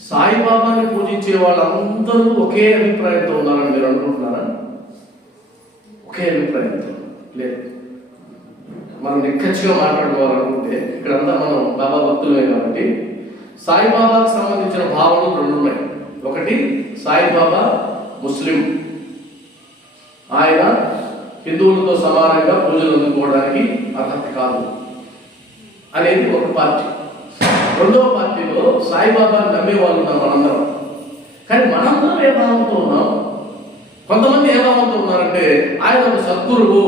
సాయిబాబాని పూజించే వాళ్ళందరూ ఒకే అభిప్రాయంతో ఉన్నారని మీరు అనుకుంటున్నారా? ఒకే అభిప్రాయంతో. లేదు. మనం నిక్కచ్చిగా మాట్లాడుకోవాలనుకుంటే ఇక్కడంతా మనం బాబా భక్తులమే కాబట్టి సాయిబాబాకు సంబంధించిన భావనలు రెండు ఉన్నాయి ఒకటి సాయిబాబా ముస్లిం. ఆయన హిందువులతో సమానంగా పూజలు అందుకోవడానికి అర్హత కాదు అనేది ఒక పార్టీ. రెండవ పార్టీలో సాయిబాబాని నమ్మేవాళ్ళు ఉన్నాం మనందరం. కానీ మనందరం ఏ భావంతో ఉన్నాం? కొంతమంది ఏ భావంతో ఉన్నారంటే ఆయన ఒక సద్గురువు.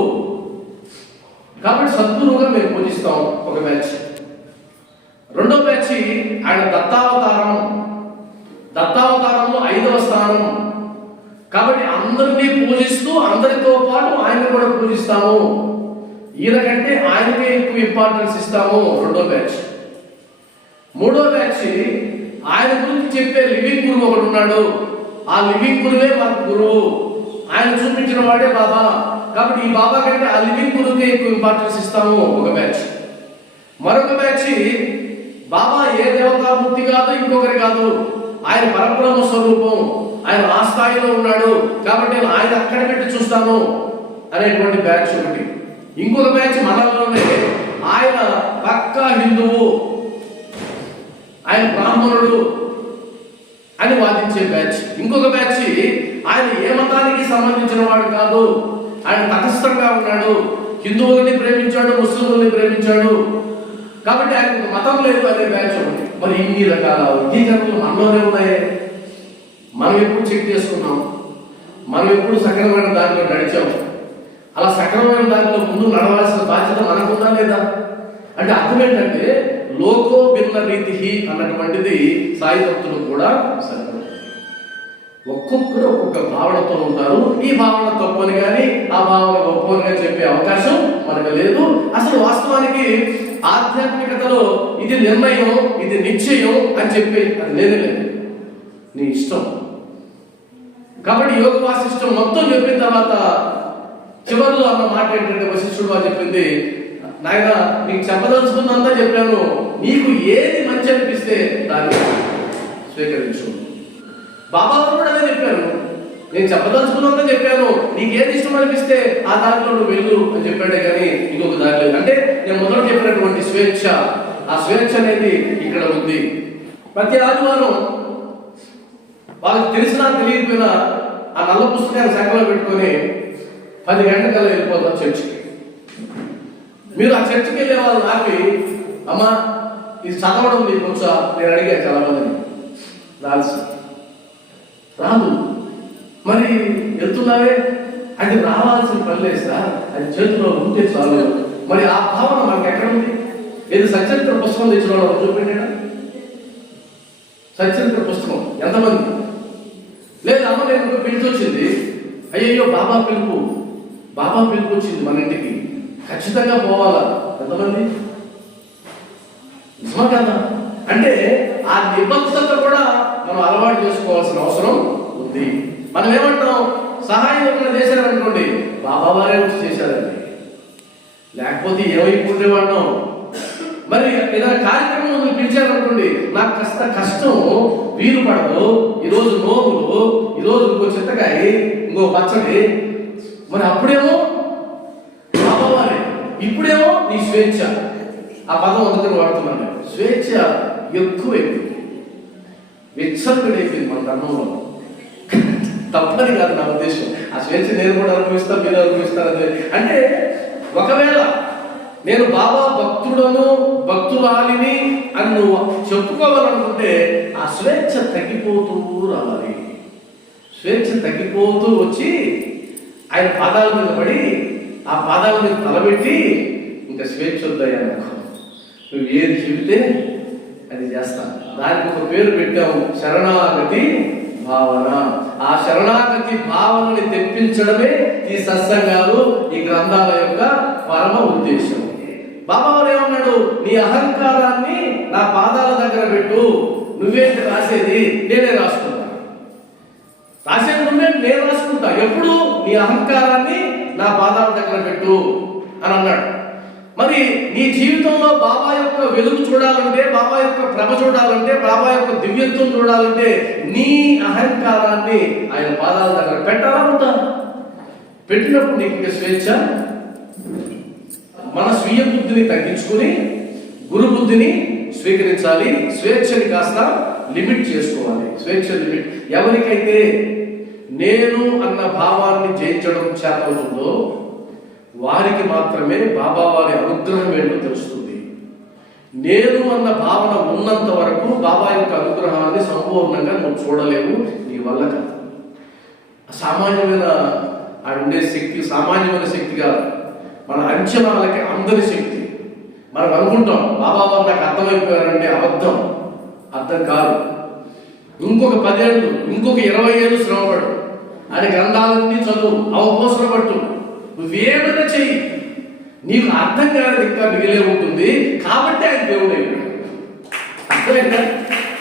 కాబట్టి సద్గురువుగా మేము పూజిస్తాం ఒక బ్యాచ్. రెండో బ్యాచ్ ఆయన దత్తావతారం. దత్తావతారంలో ఐదవ స్థానం. కాబట్టి అందరినీ పూజిస్తూ అందరితో పాటు ఆయన కూడా పూజిస్తాము. ఈయనకంటే ఆయనకే ఎక్కువ ఇంపార్టెన్స్ ఇస్తాము రెండో బ్యాచ్. మూడో బ్యాచ్ ఆయన గురించి చెప్పే లివింగ్ గురువు ఒకడు ఉన్నాడు. ఆ లివింగ్ గురువే మాకు గురువు. ఆయన చూపించిన వాడే బాబా. కాబట్టి ఈ బాబా కంటే ఆ లివింగ్ గురువుకే ఎక్కువ ఇంపార్టెన్స్ ఇస్తాము ఒక బ్యాచ్. మరొక బ్యాచ్ బాబా ఏ దేవతామూర్తి కాదు ఇంకొకరి కాదు. ఆయన పరబ్రహ్మ స్వరూపం. ఆయన ఆ స్థాయిలో ఉన్నాడు. కాబట్టి నేను ఆయన అక్కడ పెట్టి చూస్తాను అనేటువంటి బ్యాచ్ ఒకటి. ఇంకొక బ్యాచ్ మనలోనే ఆయన పక్కా హిందువు. ఆయన బ్రాహ్మణుడు అని వాదించే బ్యాచ్. ఇంకొక బ్యాచ్ ఆయన ఏ మతానికి సంబంధించిన వాడు కాదు. ఆయన తటస్థంగా ఉన్నాడు. హిందువులని ప్రేమించాడు ముస్లింలని ప్రేమించాడు. కాబట్టి ఆయనకు మతం లేదు అనే బ్యాచ్ ఒకటి. మరి ఇన్ని రకాల వర్గీకరణలు మనలోనే ఉన్నాయే? మనం ఎప్పుడు చెక్ చేసుకున్నాం? మనం ఎప్పుడు సక్రమైన దారిలో నడిచాం? అలా సక్రమైన దారిలో ముందు నడవాల్సిన బాధ్యత మనకుందా లేదా? అంటే అర్థం ఏంటంటే లోకో భిన్న రీతి అన్నటువంటిది సాయి భక్తులు కూడా సరిపడదు ఒక్కొక్కరు ఒక్కొక్క భావనతో ఉంటారు. ఈ భావన తప్పని కానీ ఆ భావన ఒప్పని చెప్పే అవకాశం మనకు లేదు. అసలు వాస్తవానికి ఆధ్యాత్మికతలో ఇది నిర్ణయం ఇది నిశ్చయం అని చెప్పి అది లేదు లేదు. నీ ఇష్టం. కాబట్టి యోగ వాసిష్టం మొత్తం చెప్పిన తర్వాత చివరిలో అన్న మాట ఏంటంటే వశిష్ఠుడు చెప్పింది. నాయన నీకు చెప్పదలుచుకున్నంతా చెప్పాను. నీకు ఏది మంచి అనిపిస్తే దాన్ని స్వీకరించు. బాబా కూడా అదే చెప్పారు. నేను చెప్పదలుచుకున్నా చెప్పాను. నీకు ఏది ఇష్టం అనిపిస్తే ఆ దానిలో నువ్వు వెళ్ళు అని చెప్పాడే కానీ ఇంకొక దారి లేదు. అంటే నేను మొదట చెప్పినటువంటి స్వేచ్ఛ. ఆ స్వేచ్ఛ అనేది ఇక్కడ ఉంది. ప్రతి ఆదివారం వాళ్ళకి తెలిసినా తెలియకపోయినా ఆ నల్ల పుస్తకాన్ని సంఖ్యలో పెట్టుకొని పది గంటకల్లా వెళ్ళిపోతాం చర్చికి. మీరు ఆ చర్చికి వెళ్ళే వాళ్ళు ఆపి అమ్మా ఇది చదవడం మీకు కొంచెం నేను అడిగా చాలా మందిని. రాదు సార్. రాదు. మరి వెళ్తున్నావే అది రావాల్సిన పని లేదు సార్. అది చేతిలో ఉంటే చాలు. మరి ఆ భావన మనకి ఎక్కడ ఉంది? ఏది సచరిత్ర పుస్తకం తెచ్చిన వాళ్ళు చూపండి సచరిత్ర పుస్తకం. ఎంతమంది? లేదు అమ్మ నేను పిలిచి వచ్చింది. అయ్యయ్యో బాబా పిలుపు. బాబా పిలుపు వచ్చింది మన ఇంటికి. ఖచ్చితంగా పోవాలా? ఎంతమంది? నిజమా కదా? అంటే ఆ నిబద్ధత కూడా మనం అలవాటు చేసుకోవాల్సిన అవసరం ఉంది. మనం ఏమంటాం? సహాయం ఎవరైనా చేశారనుకోండి బాబా వారే వచ్చి చేశారండి. లేకపోతే ఏమైపోతేవాడినాం మరి ఏదైనా కార్యక్రమం ముందు పిలిచారనుకోండి నాకు కష్ట కష్టం వీలు పడదు ఈరోజు నోములు ఈరోజు ఇంకో చింతకాయ ఇంకో పచ్చడి. మరి అప్పుడేమో? బాబావారే ఇప్పుడేమో నీ స్వేచ్ఛ. ఆ పదం అందుకని వాడుతున్నాను నేను. స్వేచ్ఛ ఎక్కువైంది. విచ్చలపడైపోయింది మన ధర్మంలో. తప్పని కాదు నా ఉద్దేశం. ఆ స్వేచ్ఛ నేను కూడా అనుభవిస్తాను మీరు అనుభవిస్తారు అదే అంటే ఒకవేళ నేను బాబా భక్తుడను భక్తురాలిని అని నువ్వు చెప్పుకోవాలనుకుంటే ఆ స్వేచ్ఛ తగ్గిపోతూ రావాలి. స్వేచ్ఛ తగ్గిపోతూ వచ్చి ఆయన పాదాల మీద పడి ఆ పాదాల మీద తలబెట్టి ఇంకా స్వేచ్ఛ వద్దయ్యా నాకు. నువ్వు ఏది చెబితే అది చేస్తాను. దానికి ఒక పేరు పెట్టాము శరణాగతి భావన. ఆ శరణాగతి భావనని తెప్పించడమే ఈ సత్సంగాలు ఈ గ్రంథాల యొక్క పరమ ఉద్దేశం. బాబావారు ఏమన్నాడు? నీ అహంకారాన్ని నా పాదాల దగ్గర పెట్టు. నువ్వేంటి రాసేది? నేనే రాసుకుంటా. రాసేది నువ్వే నేను రాసుకుంటా. ఎప్పుడు? నీ అహంకారాన్ని నా పాదాల దగ్గర పెట్టు అని అన్నాడు. మరి నీ జీవితంలో బాబా యొక్క వెలుగు చూడాలంటే బాబా యొక్క ప్రభ చూడాలంటే బాబా యొక్క దివ్యత్వం చూడాలంటే నీ అహంకారాన్ని ఆయన పాదాల దగ్గర పెట్టాలా ఉంటా పెట్టినప్పుడు నీకు స్వేచ్ఛ? మన స్వీయ బుద్ధిని తగ్గించుకుని గురు బుద్ధిని స్వీకరించాలి. స్వేచ్ఛని కాస్త లిమిట్ చేసుకోవాలి. స్వేచ్ఛ లిమిట్. ఎవరికైతే నేను అన్న భావాన్ని జయించడం చేతవుతుందో వారికి మాత్రమే బాబా వారి అనుగ్రహం ఏంటో తెలుస్తుంది. నేను అన్న భావన ఉన్నంత వరకు బాబా యొక్క అనుగ్రహాన్ని సంపూర్ణంగా నువ్వు చూడలేవు నీ వల్ల కాదు. సామాన్యమైన ఆ ఉండే శక్తి సామాన్యమైన శక్తి కాదు. మన అంచనాలకి అందరి శక్తి. మనం అనుకుంటాం బాబా వారు నాకు అర్థమైపోయారంటే అబద్ధం అర్థం కాదు. ఇంకొక పదేళ్ళు ఇంకొక ఇరవై ఏళ్ళు శ్రమపడు. ఆయన గ్రంథాలన్నీ చదువు అవపోసన పట్టు. నువ్వేమైనా చెయ్యి. నీకు అర్థం కాదు ఇంకా మిగిలే ఉంటుంది. కాబట్టి ఆయన దేవుడు అయిపోయాడు. అర్థమైందా?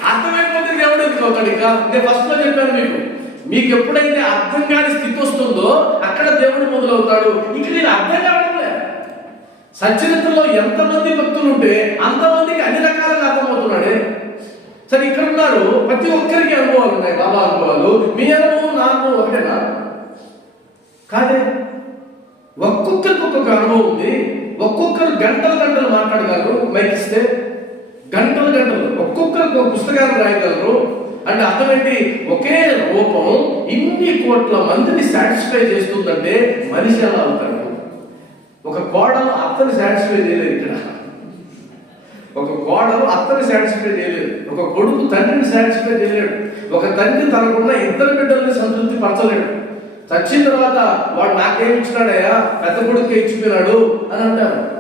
అర్థమైపోతే దేవుడు ఎందుకు అవుతాడు ఇంకా? నేను ఫస్ట్లో చెప్పాను మీకు. మీకు ఎప్పుడైతే అర్థం కాని స్థితి వస్తుందో అక్కడ దేవుడు మొదలవుతాడు. ఇక్కడ నేను అర్థం కావడంలే సచ్చరిత్రలో ఎంతమంది భక్తులు ఉంటే అంతమందికి అన్ని రకాలుగా అర్థమవుతున్నాడే. సరే ఇక్కడ ఉన్నారు. ప్రతి ఒక్కరికి అనుభవాలు ఉన్నాయి. బాబా అనుభవాలు. మీ అనుభవం నా అనుభవం ఒకటేనా? కాదే? ఒక్కొక్కరికి ఒక్కొక్క అనుభవం ఉంది. ఒక్కొక్కరు గంటలు గంటలు మాట్లాడగలరు. మైక్ ఇస్తే గంటలు గంటలు ఒక్కొక్కరికి ఒక పుస్తకాలు రాయగలరు. అంటే అర్థం ఒకే రూపం ఇన్ని కోట్ల మందిని సాటిస్ఫై చేస్తుందంటే మనిషి ఎలా అవుతాడు? ఒక కోడలు అత్తని సాటిస్ఫై చేయలేదు ఇక్కడ. ఒక కోడలు అత్తని సాటిస్ఫై చేయలేదు. ఒక కొడుకు తండ్రిని సాటిస్ఫై చేయలేడు. ఒక తండ్రి తనకున్న ఇద్దరు బిడ్డల్ని సంతృప్తి పరచలేడు. చచ్చిన తర్వాత వాడు నాకేం ఇచ్చినాడయ్యా? పెద్ద కొడుకు ఇచ్చిపోయినాడు అని అంటారు.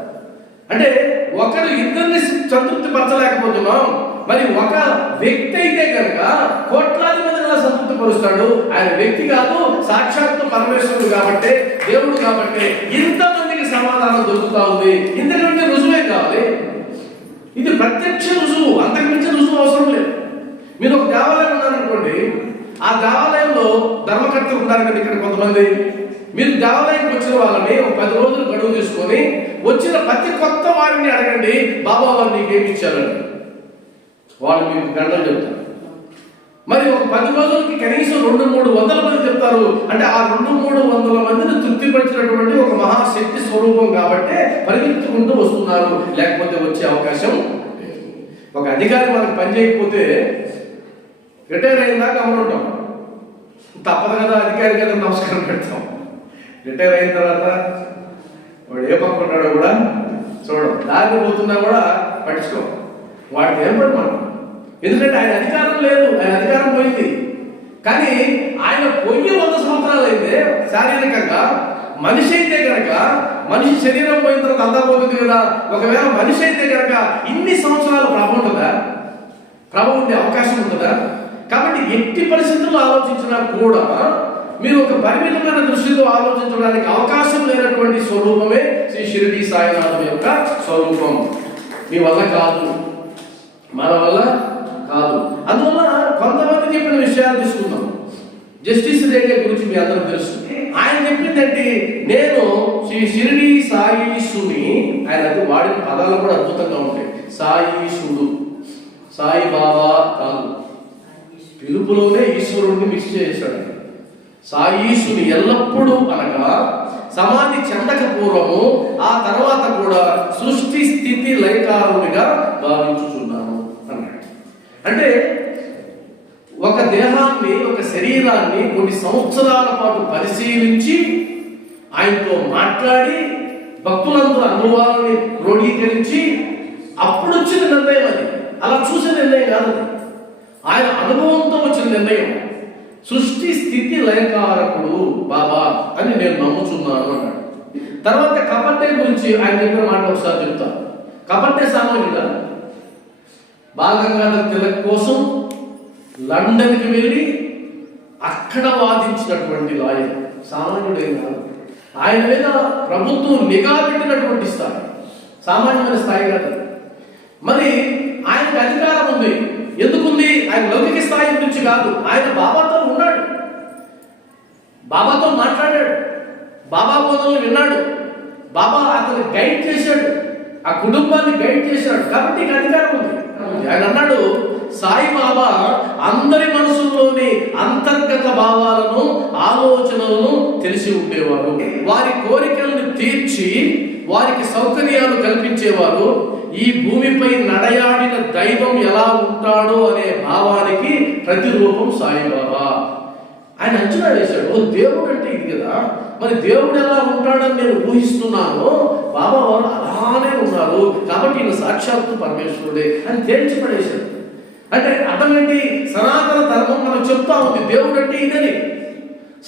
అంటే ఒకరు ఇద్దరిని సంతృప్తి పరచలేకపోతున్నాం. మరి ఒక వ్యక్తి అయితే కనుక కోట్లాది మంది ఎలా సంతృప్తి పరుస్తాడు. ఆయన వ్యక్తి కాదు సాక్షాత్తు పరమేశ్వరుడు కాబట్టి దేవుడు కాబట్టి ఇంతమందికి సమాధానం దొరుకుతా ఉంది. ఇంతకంటే రుజువే కావాలి? ఇది ప్రత్యక్ష రుజువు. అంతకుమించి రుజువు అవసరం లేదు. మీరు ఒక దేవాలయం ఉన్నారనుకోండి ఆ దేవాలయంలో ధర్మకర్తలు ఉంటారు కదా ఇక్కడ కొంతమంది. మీరు దేవాలయంకి వచ్చిన వాళ్ళని ఒక పది రోజులు గడువు తీసుకొని వచ్చిన ప్రతి కొత్త వారిని అడగండి బాబా వారు నీకేమి ఇచ్చారని వాళ్ళు మీకు గంటలు చెప్తారు. మరి ఒక పది రోజులకి కనీసం రెండు మూడు వందల మంది చెప్తారు. అంటే ఆ రెండు మూడు వందల మందిని తృప్తిపరిచినటువంటి ఒక మహాశక్తి స్వరూపం కాబట్టి పరిగెత్తుకుంటూ వస్తున్నారు. లేకపోతే వచ్చే అవకాశం ఒక అధికారి మనకు పని చేయకపోతే రిటైర్ అయిన దాకా అమలుంటాం తప్పదు కదా అధికారి కదా నమస్కారం పెడతాం. రిటైర్ అయిన తర్వాత వాడు ఏ పక్క ఉన్నాడో కూడా చూడడం దారిని పోతున్నా కూడా పట్టించుకో. వాడికి ఏం పడు మనం? ఎందుకంటే ఆయన అధికారం లేదు. ఆయన అధికారం పోయింది. కానీ ఆయన పోయి వంద సంవత్సరాలు అయితే శారీరకంగా మనిషి అయితే కనుక మనిషి శరీరం పోయిన తర్వాత అంతా పోతుంది కదా. ఒకవేళ మనిషి అయితే కనుక ఇన్ని సంవత్సరాలు ప్రభ ఉంటుందా? ప్రభ ఉండే అవకాశం ఉంటుందా? కాబట్టి ఎట్టి పరిస్థితుల్లో ఆలోచించినా కూడా మీరు ఒక పరిమితమైన దృష్టితో ఆలోచించడానికి అవకాశం లేనటువంటి స్వరూపమే శ్రీ షిరిడి సాయినాథం యొక్క స్వరూపం. మీ వల్ల కాదు. మన వల్ల కాదు. అందువల్ల కొంతమంది చెప్పిన విషయాలు తీసుకుందాం. జస్టిస్ రేడియో గురించి మీ అందరూ తెలుసు. ఆయన చెప్పిందంటే నేను శ్రీ షిరిడి సాయిషుని ఆయన అది వాడిన పదాలు కూడా అద్భుతంగా ఉంటాయి. సాయిసుడు. సాయి బాబా కాదు. పిలుపులోనే ఈశ్వరుడిని మిక్స్ చేశాడు. సాయీసుని ఎల్లప్పుడూ అనగా సమాధి చెందక పూర్వము ఆ తర్వాత కూడా సృష్టి స్థితి లయకారునిగా భావించుచున్నాను అన్నాడు. అంటే ఒక దేహాన్ని ఒక శరీరాన్ని కొన్ని సంవత్సరాల పాటు పరిశీలించి ఆయనతో మాట్లాడి భక్తులందరూ అనుభవాలని క్రోడీకరించి అప్పుడు వచ్చిన నిర్ణయం అది. అలా చూసే నిర్ణయం కాదు ఆయన అనుభవంతో వచ్చిన నిర్ణయం సృష్టి స్థితి లయకారకుడు బాబా అని నేను నమ్ముచున్నాను అన్నాడు. తర్వాత కపట్టే గురించి ఆయన చెప్పిన మాట ఒకసారి చెప్తాను కపట్టే సామాన్యుడా బాలగంగాధర్ తిలక్ కోసం లండన్కి వెళ్ళి అక్కడ వాదించినటువంటి లాయర్ సామాన్యుడేం కాదు. ఆయన మీద ప్రభుత్వం నిఘా పెట్టినటువంటి స్థాయి సామాన్యమైన స్థాయి కాదు. మరి ఆయనకు అధికారం ఉంది. ఆయన లౌకిక స్థాయి గురించి కాదు. ఆయన బాబాతో ఉన్నాడు. బాబాతో మాట్లాడాడు. బాబా బోధనలు విన్నాడు. బాబా అతను గైడ్ చేశాడు. ఆ కుటుంబాన్ని గైడ్ చేశాడు. కాబట్టి నీకు అధికారం ఉంది. ఆయన అన్నాడు సాయి బాబా అందరి మనసుల్లోని అంతర్గత భావాలను ఆలోచనలను తెలిసి ఉండేవారు. వారి కోరికలను తీర్చి వారికి సౌకర్యాలు కల్పించేవారు. ఈ భూమిపై నడయాడిన దైవం ఎలా ఉంటాడో అనే భావానికి ప్రతిరూపం సాయిబాబా. ఆయన అంచనా వేశాడు ఓ దేవుడు అంటే ఇది కదా. మరి దేవుడు ఎలా ఉంటాడని నేను ఊహిస్తున్నాను బాబా వారు అలానే ఉన్నారు. కాబట్టి ఈయన సాక్షాత్తు పరమేశ్వరుడే అని తేల్చి పడేశాడు అంటే అర్థం సనాతన ధర్మం మనం చెప్తా ఉంది దేవుడు అంటే ఇదని.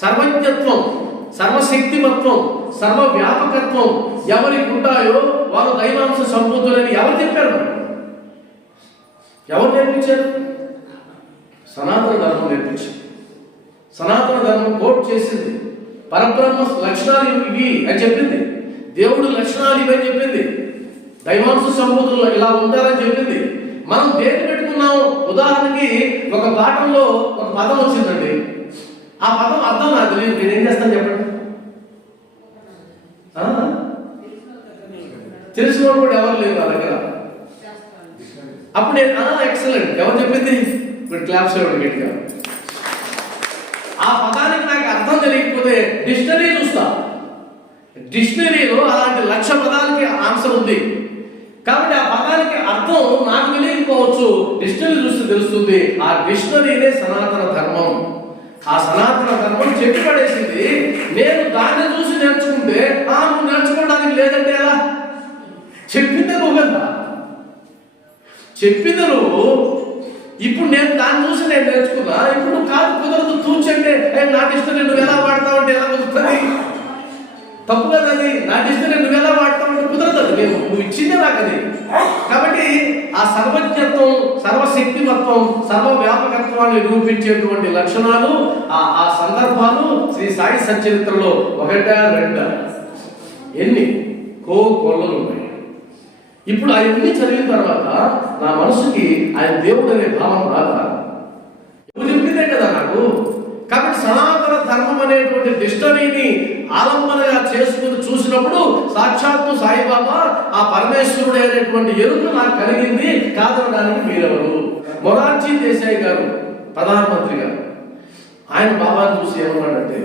సర్వజ్ఞత్వం సర్వశక్తిమత్వం సర్వ వ్యాపకత్వం ఎవరికి ఉంటాయో వారు దైవాంశ సంబూతులని ఎవరు చెప్పారు? ఎవరు నేర్పించారు? సనాతన ధర్మం నేర్పించింది. సనాతన ధర్మం కోట్ చేసింది. పరబ్రహ్మ లక్షణాలు ఇవి అని చెప్పింది. దేవుడు లక్షణాలు ఇవి అని చెప్పింది. దైవాంశ సంబూతులు ఇలా ఉంటారని చెప్పింది. మనం దేని పెట్టుకున్నాం ఉదాహరణకి ఒక పాఠంలో ఒక పదం వచ్చిందండి. ఆ పదం అర్థం నాకు తెలియదు. నేనేం చేస్తాను చెప్పండి? ఆ? తెలిసిన వాళ్ళు కూడా ఎవరు లేరు నా దగ్గర. అప్పుడు నేను ఎక్సలెంట్ ఎవరు చెప్పింది? ఇప్పుడు క్లాప్స్ ఇవ్వండి గట్టిగా. ఆ పదానికి నాకు అర్థం తెలియకపోతే డిక్షనరీ చూస్తా. డిక్షనరీలో అలాంటి లక్ష పదాలకి ఆన్సర్ ఉంది. కాబట్టి ఆ పదానికి అర్థం నాకు తెలియకపోవచ్చు. డిక్షనరీ చూస్తే తెలుస్తుంది. ఆ డిక్షనరీనే సనాతన ధర్మం. ఆ సనాతన ధర్మం చెప్పి పడేసింది. నేను దాన్ని చూసి నేర్చుకుంటే ఆ నువ్వు నేర్చుకోవడానికి లేదంటే ఎలా? చెప్పిన నువ్వు కదా. చెప్పింది నువ్వు. ఇప్పుడు నేను దాన్ని చూసి నేను నేర్చుకున్నా. ఇప్పుడు నువ్వు కాదు కుదరదు చూచండి నాకు ఇష్టం నేను నువ్వు ఎలా వాడతావు అంటే ఎలా కుదురుతుంది? తప్పు కదా అది. నాకు ఇష్టం నేను నువ్వు ఎలా వాడతావు అంటే కుదరదు అది. నేను నువ్వు ఇచ్చిందే నాకు అది. కాబట్టి ఆ సర్వజ్ఞత్వం సర్వశక్తిమత్వం సర్వవ్యాపకత్వాన్ని నిరూపించేటువంటి లక్షణాలు ఆ ఆ సందర్భాలు శ్రీ సాయి సచరిత్రలో ఒకట రెండు? ఎన్ని? కో కొల్లలు ఉన్నాయి ఇప్పుడు ఆయన్ని చదివిన తర్వాత నా మనసుకి ఆయన దేవుడు అనే భావం రాదా నువ్వు చెప్పిందే కదా నాకు. కాబట్టి సనాతన ధర్మం అనేటువంటి డిక్షనరీని ఆలంబనగా చేసుకుని చూసినప్పుడు సాక్షాత్తు సాయిబాబా ఆ పరమేశ్వరుడు అనేటువంటి ఎరుక నాకు కలిగింది కాదనడానికి మీరెవరు మొరార్జీ దేశాయ్ గారు ప్రధానమంత్రి గారు. ఆయన బాబాను చూసి ఏమన్నాడంటే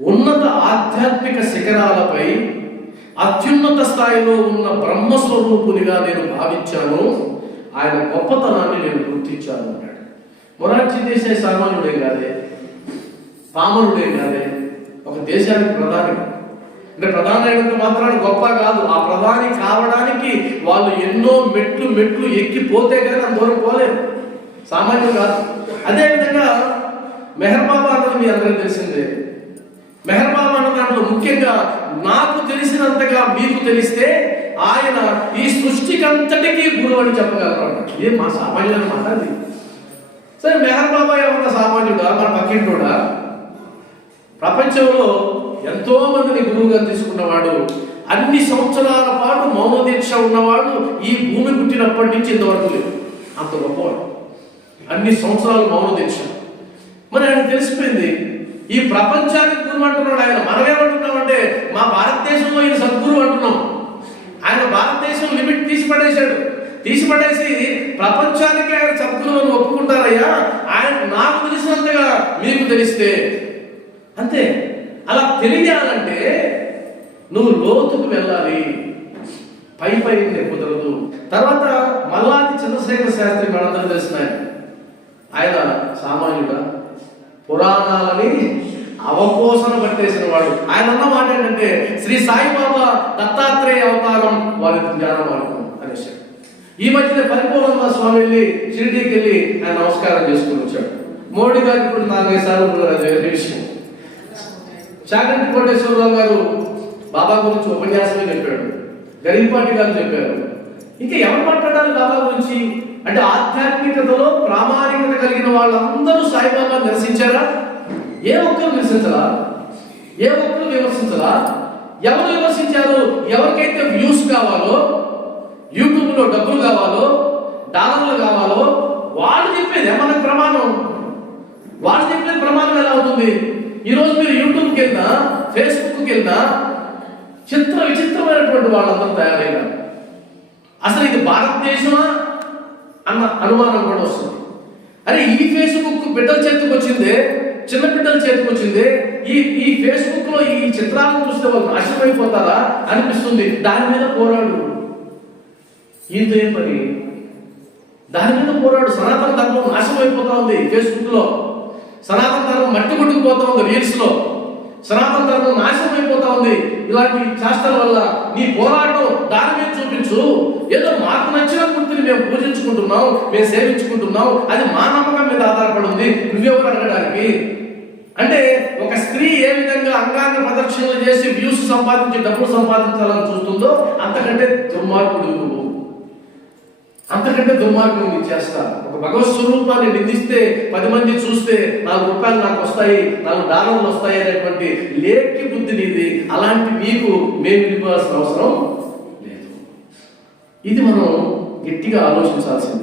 ఉన్నత ఆధ్యాత్మిక శిఖరాలపై అత్యున్నత స్థాయిలో ఉన్న బ్రహ్మస్వరూపునిగా నేను భావించాను. ఆయన గొప్పతనాన్ని నేను గుర్తించాను అన్నాడు మొరార్జీ దేశాయ్ సామాన్యుడే కాదే? పామరుడే కాదే? ఒక దేశానికి ప్రధాని. అంటే ప్రధాని అయినంత మాత్రాన గొప్ప కాదు. ఆ ప్రధాని కావడానికి వాళ్ళు ఎన్నో మెట్లు మెట్లు ఎక్కిపోతే కానీ అంత దూరం పోలేదు. సామాన్యుడు కాదు. అదేవిధంగా మెహర్ బాబా అన్నది మీ అందరికీ తెలిసిందే. మెహర్ బాబా ముఖ్యంగా నాకు తెలిసినంతగా మీకు తెలిస్తే ఆయన ఈ సృష్టికంతటికీ గురు అని చెప్పగలరు అన్నమాట. ఏం మా సామాన్యుడు మాట అది? సరే మెహర్ బాబా ఏమన్నా సామాన్యుడా? మన పక్కింటోడా? ప్రపంచంలో ఎంతో మందిని గురువుగా తీసుకున్నవాడు అన్ని సంవత్సరాల పాటు మౌన దీక్ష ఉన్నవాడు ఈ భూమి పుట్టినప్పటి నుంచి ఇంతవరకు లేదు అంత గొప్పవాడు. అన్ని సంవత్సరాలు మౌన దీక్ష మరి ఆయన తెలిసిపోయింది ఈ ప్రపంచానికి గురువు అంటున్నాడు ఆయన. మనమేమంటున్నామంటే మా భారతదేశంలో ఈయన సద్గురు అంటున్నాం. ఆయన భారతదేశం లిమిట్ తీసి పడేశాడు తీసి పడేసి ప్రపంచానికి ఆయన సద్గురు అని ఒప్పుకుంటారయ్యా. ఆయన నాకు తెలిసినంతగా మీకు తెలిస్తే. అంతే. అలా తెలియాలంటే నువ్వు లోతుకు వెళ్ళాలి. పై పై కుదరదు తర్వాత మల్లాది చంద్రశేఖర శాస్త్రి మనందరూ తెలిసిన ఆయన. ఆయన సామాన్యుడా? పురాణాలని అవపోసన పట్టేసిన వాడు ఆయన అన్న మాట ఏంటంటే శ్రీ సాయిబాబా దత్తాత్రేయ అవతారం వారి జ్ఞాన అనేసి ఈ మధ్యన పరిపూర్ణ స్వామి వెళ్ళి షిరిడీకి వెళ్ళి ఆయన నమస్కారం చేసుకుని వచ్చాడు. మోడీ గారు ఇప్పుడు నాలుగైదు సార్లు ఉన్నారు విషయం. చాగంటి కోటేశ్వరరావు గారు బాబా గురించి ఉపన్యాసమే చెప్పాడు. గరీపాటి గారు చెప్పారు. ఇంకా ఎవరు మాట్లాడాలి బాబా గురించి? అంటే ఆధ్యాత్మికతలో ప్రామాణిక కలిగిన వాళ్ళందరూ సాయిబాబా నిరసించారా? ఏ ఒక్కరు నిరసించరా ఏ ఒక్కరు విమర్శించరా ఎవరు విమర్శించారు? ఎవరికైతే వ్యూస్ కావాలో యూట్యూబ్లో డబ్బులు కావాలో డాలర్లు కావాలో వాళ్ళు చెప్పేది ఏమైనా ప్రమాణం? వాళ్ళు చెప్పేది ప్రమాణం ఎలా అవుతుంది? ఈరోజు మీరు యూట్యూబ్కి వెళ్ళినా ఫేస్బుక్కి వెళ్ళినా చిత్ర విచిత్రమైనటువంటి వాళ్ళందరూ తయారైనారు. అసలు ఇది భారతదేశమా? అన్న అనుమానం కూడా వస్తుంది. అరే ఈ ఫేస్బుక్ బిడ్డల చేతికి వచ్చిందే చిన్న బిడ్డల చేతికి వచ్చిందే ఈ ఈ ఫేస్బుక్లో ఈ చిత్రాలను చూస్తే వాళ్ళు నాశనం అయిపోతారా అనిపిస్తుంది. దాని మీద పోరాడు. ఈయనతో ఏం పని? దాని మీద పోరాడు. సనాతన ధర్మం నాశనం అయిపోతా ఉంది ఫేస్బుక్లో. సనాతన ధర్మం మట్టి కొట్టుకుపోతా ఉంది రీల్స్లో. సనాతన ధర్మం నాశనం అయిపోతా ఉంది. ఇలాంటి శాస్త్రాల వల్ల నీ పోరాటం దాని మీద చూపించు. ఏదో మాకు నచ్చిన మూర్తిని మేము పూజించుకుంటున్నాం మేము సేవించుకుంటున్నాం అది మా నమ్మకం మీద ఆధారపడి ఉంది. నువ్వెవరు అడగడానికి? అంటే ఒక స్త్రీ ఏ విధంగా అంగాంగ ప్రదక్షిణలు చేసి వ్యూస్ సంపాదించి డబ్బులు సంపాదించాలని చూస్తుందో అంతకంటే దుర్మార్గుడు నువ్వు. అంతకంటే దుర్మార్గం నేను చేస్తా ఒక భగవత్ స్వరూపాన్ని నిందిస్తే పది మంది చూస్తే నాలుగు రూపాయలు నాకు వస్తాయి నాలుగు డాలర్లు వస్తాయి అనేటువంటి లేఖి బుద్ధి నీది. అలాంటి మీకు మేము వినిపోవాల్సిన అవసరం ఇది మనం గట్టిగా ఆలోచించాల్సింది.